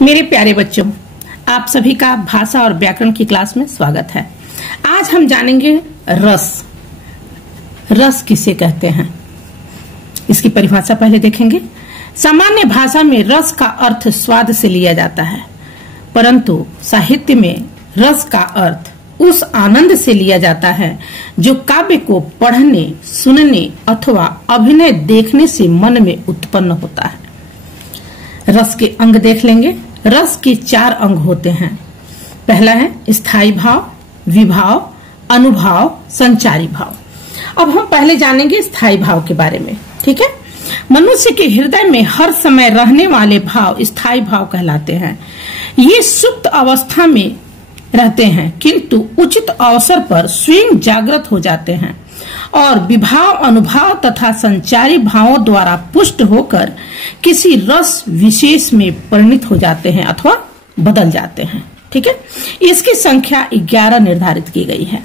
मेरे प्यारे बच्चों, आप सभी का भाषा और व्याकरण की क्लास में स्वागत है। आज हम जानेंगे रस। रस किसे कहते हैं, इसकी परिभाषा पहले देखेंगे। सामान्य भाषा में रस का अर्थ स्वाद से लिया जाता है, परंतु साहित्य में रस का अर्थ उस आनंद से लिया जाता है जो काव्य को पढ़ने, सुनने अथवा अभिनय देखने से मन में उत्पन्न होता है। रस के अंग देख लेंगे। रस के 4 अंग होते हैं। पहला है स्थायी भाव, विभाव, अनुभाव, संचारी भाव। अब हम पहले जानेंगे स्थायी भाव के बारे में, ठीक है। मनुष्य के हृदय में हर समय रहने वाले भाव स्थायी भाव कहलाते हैं। ये सुप्त अवस्था में रहते हैं, किंतु उचित अवसर पर स्वयं जागृत हो जाते हैं और विभाव, अनुभाव तथा संचारी भावों द्वारा पुष्ट होकर किसी रस विशेष में परिणत हो जाते हैं अथवा बदल जाते हैं, ठीक है। इसकी संख्या 11 निर्धारित की गई है।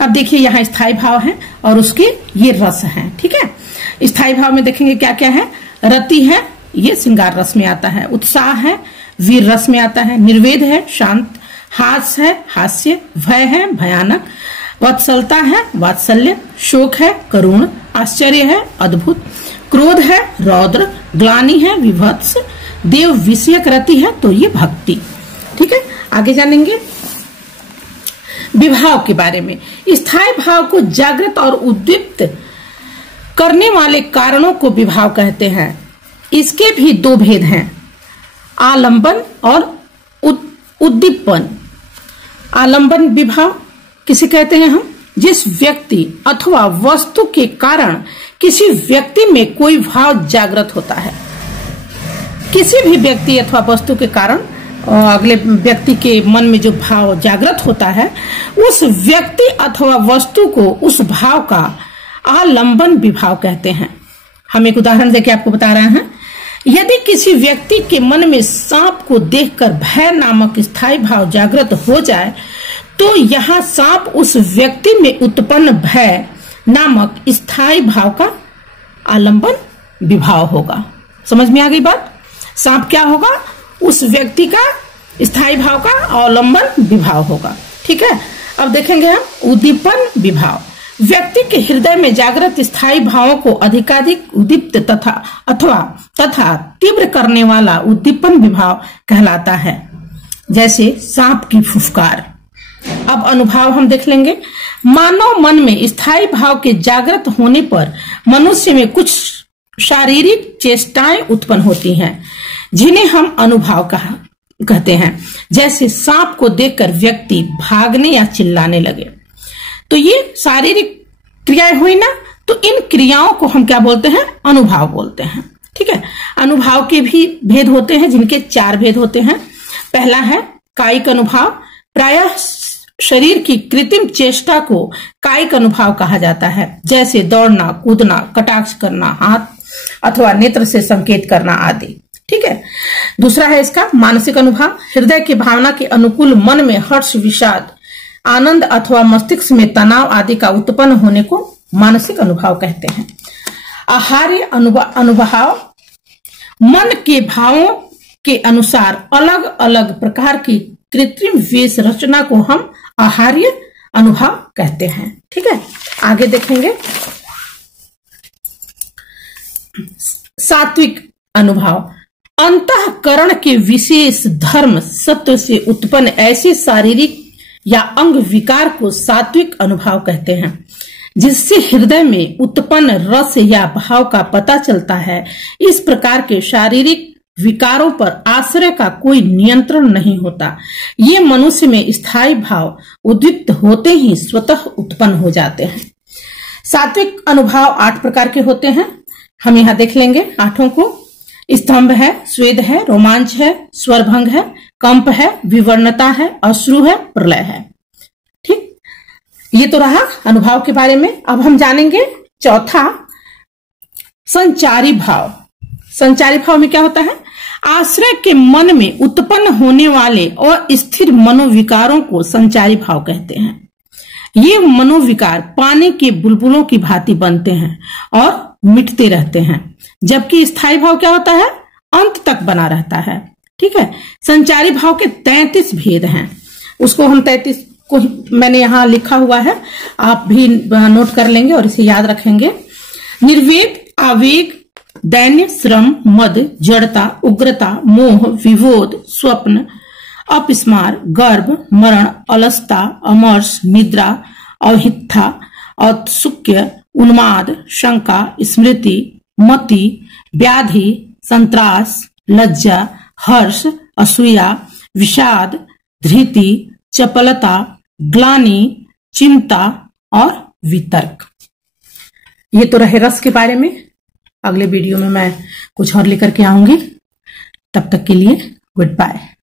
अब देखिए, यहाँ स्थायी भाव है और उसके ये रस हैं, ठीक है। स्थायी भाव में देखेंगे क्या क्या है। रति है, ये श्रृंगार रस में आता है। उत्साह है, वीर रस में आता है। निर्वेद है, शांत। हास्य है, हास्य। भय है, भयानक। वत्सलता है, वात्सल्य। शोक है, करुण। आश्चर्य है, अद्भुत। क्रोध है, रौद्र। ग्लानि है, विभत्स। देव विषयक रति है तो ये भक्ति, ठीक है। आगे जानेंगे विभाव के बारे में। स्थायी भाव को जागृत और उद्दीप्त करने वाले कारणों को विभाव कहते हैं। इसके भी 2 भेद हैं, आलंबन और उद्दीपन। आलंबन विभाव किसे कहते हैं हम, जिस व्यक्ति अथवा वस्तु के कारण किसी व्यक्ति में कोई भाव जागृत होता है। किसी भी व्यक्ति अथवा वस्तु के कारण अगले व्यक्ति के मन में जो भाव जागृत होता है, उस व्यक्ति अथवा वस्तु को उस भाव का आलंबन विभाव कहते हैं। हम एक उदाहरण देके आपको बता रहे हैं। यदि किसी व्यक्ति के मन में सांप को देखकर भय नामक स्थायी भाव जागृत हो जाए, तो यहाँ सांप उस व्यक्ति में उत्पन्न भय नामक स्थायी भाव का आलंबन विभाव होगा। समझ में आ गई बात। सांप क्या होगा, उस व्यक्ति का स्थायी भाव का आलंबन विभाव होगा, ठीक है। अब देखेंगे हम उद्दीपन विभाव। व्यक्ति के हृदय में जागृत स्थायी भावों को अधिकाधिक उद्दीप्त तथा तीव्र करने वाला उद्दीपन विभाव कहलाता है, जैसे सांप की फुफकार। अब अनुभाव हम देख लेंगे। मानव मन में स्थायी भाव के जागृत होने पर मनुष्य में कुछ शारीरिक चेष्टाएं उत्पन्न होती हैं, जिन्हें हम अनुभाव कहते हैं। जैसे सांप को देखकर व्यक्ति भागने या चिल्लाने लगे, तो ये शारीरिक क्रियाएं हुई ना, तो इन क्रियाओं को हम क्या बोलते हैं, अनुभाव बोलते हैं, ठीक है। अनुभाव के भी भेद होते हैं, जिनके 4 भेद होते हैं। पहला है कायिक अनुभाव। प्रायः शरीर की कृत्रिम चेष्टा को कायिक अनुभाव कहा जाता है, जैसे दौड़ना, कूदना, कटाक्ष करना, हाथ अथवा नेत्र से संकेत करना आदि, ठीक है। दूसरा है इसका मानसिक अनुभाव। हृदय की भावना के अनुकूल मन में हर्ष, विषाद, आनंद अथवा मस्तिष्क में तनाव आदि का उत्पन्न होने को मानसिक अनुभाव कहते हैं। आहार्य अनुभाव मन के भावों के अनुसार अलग अलग प्रकार की कृत्रिम वेश रचना को हम आहार्य अनुभाव कहते हैं, ठीक है। आगे देखेंगे सात्विक अनुभाव। अंतःकरण के विशेष धर्म सत्व से उत्पन्न ऐसे शारीरिक या अंग विकार को सात्विक अनुभाव कहते हैं, जिससे हृदय में उत्पन्न रस या भाव का पता चलता है। इस प्रकार के शारीरिक विकारों पर आश्रय का कोई नियंत्रण नहीं होता। ये मनुष्य में स्थायी भाव उद्दीप्त होते ही स्वतः उत्पन्न हो जाते हैं। सात्विक अनुभाव 8 प्रकार के होते हैं। हम यहाँ देख लेंगे 8 को। स्तंभ है, स्वेद है, रोमांच है, स्वरभंग है, कंप है, विवर्णता है, अश्रु है, प्रलय है, ठीक। ये तो रहा अनुभाव के बारे में। अब हम जानेंगे चौथा संचारी भाव। संचारी भाव में क्या होता है, आश्रय के मन में उत्पन्न होने वाले अस्थिर मनोविकारों को संचारी भाव कहते हैं। ये मनोविकार पानी के बुलबुलों की भांति बनते हैं और मिटते रहते हैं, जबकि स्थायी भाव क्या होता है, अंत तक बना रहता है। ठीक है। संचारी भाव के 33 भेद हैं, उसको हम 33 को मैंने यहां लिखा हुआ है, आप भी नोट कर लेंगे और इसे याद रखेंगे। निर्वेद, आवेग, दैन्य, श्रम, मद, जड़ता, उग्रता, मोह, विबोध, स्वप्न, अपस्मार, गर्भ, मरण, अलसता, अमर्ष, निद्रा, अहित्था, औत्सुक्य, उन्माद, शंका, स्मृति, मति, व्याधि, संत्रास, लज्जा, हर्ष, असूया, विषाद, धृति, चपलता, ग्लानि, चिंता और वितर्क। ये तो रहे रस के बारे में। अगले वीडियो में मैं कुछ और लेकर के आऊंगी। तब तक के लिए गुड बाय।